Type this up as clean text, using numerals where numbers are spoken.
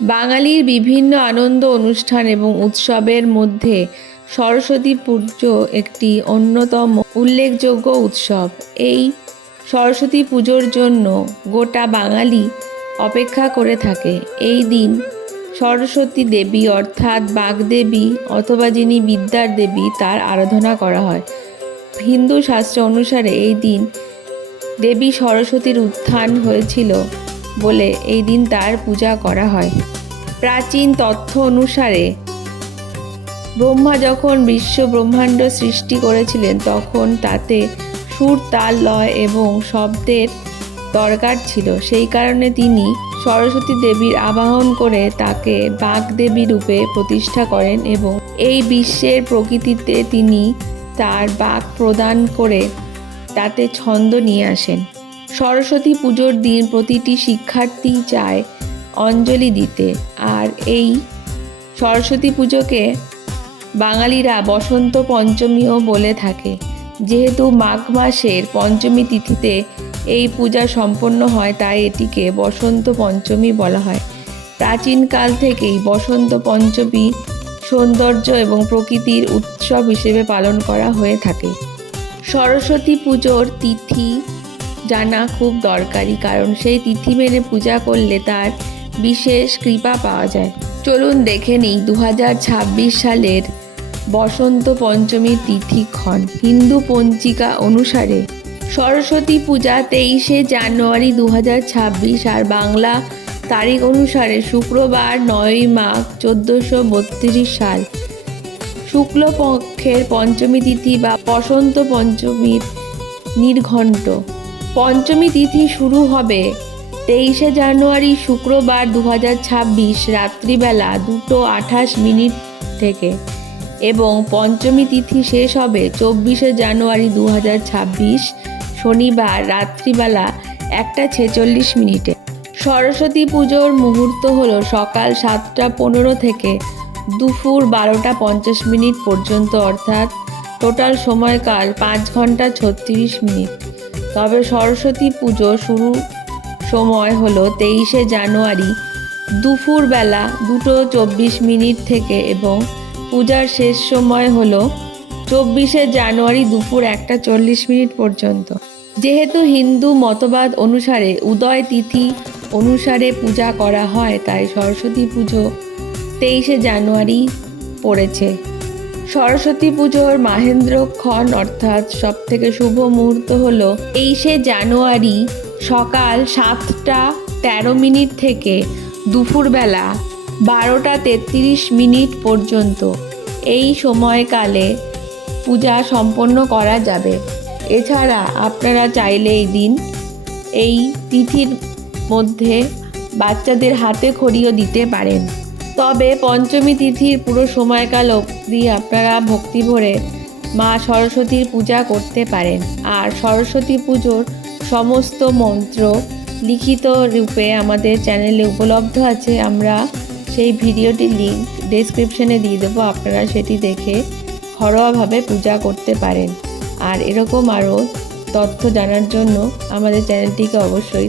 বাঙালির বিভিন্ন আনন্দ অনুষ্ঠান এবং উৎসবের মধ্যে সরস্বতী পুজো একটি অন্যতম উল্লেখযোগ্য উৎসব। এই সরস্বতী পুজোর জন্য গোটা বাঙালি অপেক্ষা করে থাকে। এই দিন সরস্বতী দেবী অর্থাৎ বাগদেবী অথবা যিনি বিদ্যার দেবী তার আরাধনা করা হয়। হিন্দু শাস্ত্র অনুসারে এই দিন দেবী সরস্বতীর উত্থান হয়েছিল বলে এই দিন তার পূজা করা হয়। প্রাচীন তথ্য অনুসারে ব্রহ্মা যখন বিশ্ব ব্রহ্মাণ্ড সৃষ্টি করেছিলেন তখন তাতে সুর, তাল, লয় এবং শব্দের দরকার ছিল। সেই কারণে তিনি সরস্বতী দেবীর আবাহন করে তাকে বাগদেবী রূপে প্রতিষ্ঠা করেন এবং এই বিশ্বের প্রকৃতিতে তিনি তার বাক প্রদান করে তাতে ছন্দ নিয়ে আসেন। সরস্বতী পুজোর দিন প্রতিটি শিক্ষার্থী চায় অঞ্জলি দিতে। আর এই সরস্বতী পুজোকে বাঙালিরা বসন্ত পঞ্চমীও বলে থাকে। যেহেতু মাঘ মাসের পঞ্চমী তিথিতে এই পূজা সম্পন্ন হয় তাই এটিকে বসন্ত পঞ্চমী বলা হয়। প্রাচীনকাল থেকেই বসন্ত পঞ্চমী সৌন্দর্য এবং প্রকৃতির উৎসব হিসেবে পালন করা হয়ে থাকে। সরস্বতী পুজোর তিথি জানা খুব দরকারি, কারণ সেই তিথি মেনে পূজা করলে তার বিশেষ কৃপা পাওয়া যায়। চলুন দেখে নিই 2026 সালের বসন্ত পঞ্চমীর তিথিক্ষণ। হিন্দু পঞ্জিকা অনুসারে সরস্বতী পূজা 23শে জানুয়ারি 2026 আর বাংলা তারিখ অনুসারে শুক্রবার 9ই মাঘ 1432 সাল। শুক্লপক্ষের পঞ্চমী তিথি বা বসন্ত পঞ্চমীর নির্ঘণ্ট। পঞ্চমী তিথি শুরু হবে 23শে জানুয়ারি শুক্রবার 2026 রাত্রিবেলা 2:28 থেকে এবং পঞ্চমী তিথি শেষ হবে 24শে জানুয়ারি 2026 শনিবার রাত্রিবেলা 1:46। সরস্বতী পুজোর মুহূর্ত হলো সকাল 7:15 থেকে দুপুর 12:50 পর্যন্ত, অর্থাৎ টোটাল সময়কাল 5 ঘন্টা 36 মিনিট। তবে সরস্বতী পুজো শুরু সময় হলো 23শে জানুয়ারি দুপুর বেলা 2:24 থেকে এবং পূজার শেষ সময় হলো 24শে জানুয়ারি দুপুর 1:40 পর্যন্ত। যেহেতু হিন্দু মতবাদ অনুসারে উদয় তিথি অনুসারে পূজা করা হয় তাই সরস্বতী পুজো 23শে জানুয়ারি পড়েছে। সরস্বতী পুজোর মাহেন্দ্রক্ষণ অর্থাৎ সবথেকে শুভ মুহূর্ত হলো 23শে জানুয়ারি সকাল 7:13 থেকে দুপুরবেলা 12:33 পর্যন্ত। এই সময়কালে পূজা সম্পন্ন করা যাবে। এছাড়া আপনারা চাইলে এই দিন এই তিথির মধ্যে বাচ্চাদের হাতে খড়িও দিতে পারেন। তবে পঞ্চমী তিথির পুরো সময়কাল অবধি আপনারা ভক্তি ভরে মা সরস্বতীর পূজা করতে পারেন। আর সরস্বতী পুজোর সমস্ত মন্ত্র লিখিত রূপে আমাদের চ্যানেলে উপলব্ধ আছে। আমরা সেই ভিডিওটির লিঙ্ক ডেসক্রিপশনে দিয়ে দেবো, আপনারা সেটি দেখে ঘরোয়াভাবে পূজা করতে পারেন। আর এরকম আরও তথ্য জানার জন্য আমাদের চ্যানেলটিকে অবশ্যই